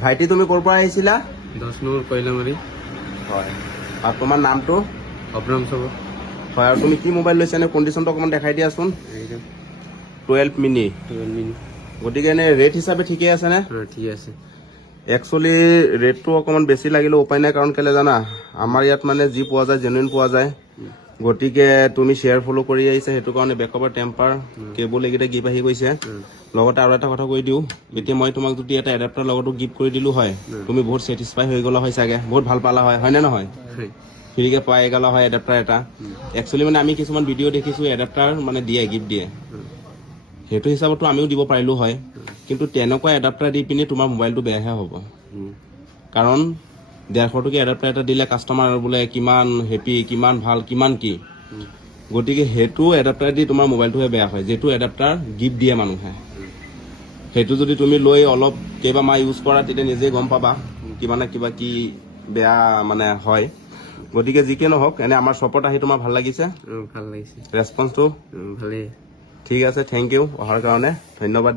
ভাইটি তুমি ক'ৰ পৰা আহিছিলা? 10 নম্বৰ কয়লামাৰী। হয়। আৰু তোমাৰ নামটো? অব্ৰাম চাব। হয়, আৰু তুমি কি মোবাইল লৈছা নে কণ্ডিশ্যনটো অকণমান দেখাই দিয়াচোন। 12 মিনি। 12 মিনি। গতিকে এনে ৰেট হিচাপে ঠিকে আছে নে? ঠিক আছে। একচুৱেলি ৰেটটো অকণমান বেছি লাগিলে উপায় নাই, কাৰণ কেলে জানা আমাৰ ইয়াত মানে যি পোৱা যায় জেনুইন পোৱা যায়। গতিকে তুমি শ্বেয়াৰ ফ'ল' কৰি আহিছা, সেইটো কাৰণে বেক কভাৰ টেম্পাৰ কেবল এইকেইটা গিফ্ট আহি গৈছে। লগতে আৰু এটা কথা কৈ দিওঁ, এতিয়া মই তোমাক যদি এটা এডাপ্টাৰ লগতো গিফ্ট কৰি দিলোঁ হয়, তুমি বহুত ছেটিছফাই হৈ গ'লা হয় চাগে, বহুত ভাল পালা হয়, হয়নে নহয়? ফ্ৰীকে পাই গ'লা হয় এডাপ্টাৰ এটা। একচুৱেলি মানে আমি কিছুমান ভিডিঅ' দেখিছোঁ এডাপ্টাৰ মানে দিয়ে, গিফ্ট দিয়ে, সেইটো হিচাপতো আমিও দিব পাৰিলোঁ হয়, কিন্তু তেনেকুৱা এডাপ্টাৰ দি পিনি তোমাৰ মোবাইলটো বেয়াহে হ'ব। কাৰণ 150 টকীয়া এডাপ্টাৰ এটা দিলে কাষ্টমাৰ বোলে কিমান হেপী, কিমান ভাল, কিমান কি। গতিকে সেইটো এডাপ্টাৰ দি তোমাৰ মোবাইলটোহে বেয়া হয়, যিটো এডাপ্টাৰ গিফ্ট দিয়ে মানুহে। সেইটো যদি তুমি লৈ অলপ কেইবামাহ ইউজ কৰা, তেতিয়া নিজেই গম পাবা কিবা না কিবা কি বেয়া মানে হয়। গতিকে যি কি নহওক, এনে আমাৰ শ্বপত আহি তোমাৰ ভাল লাগিছে? ভাল লাগিছে। ৰেছপন্সটো ভালেই। ঠিক আছে, থেংক ইউ অহাৰ কাৰণে, ধন্যবাদ।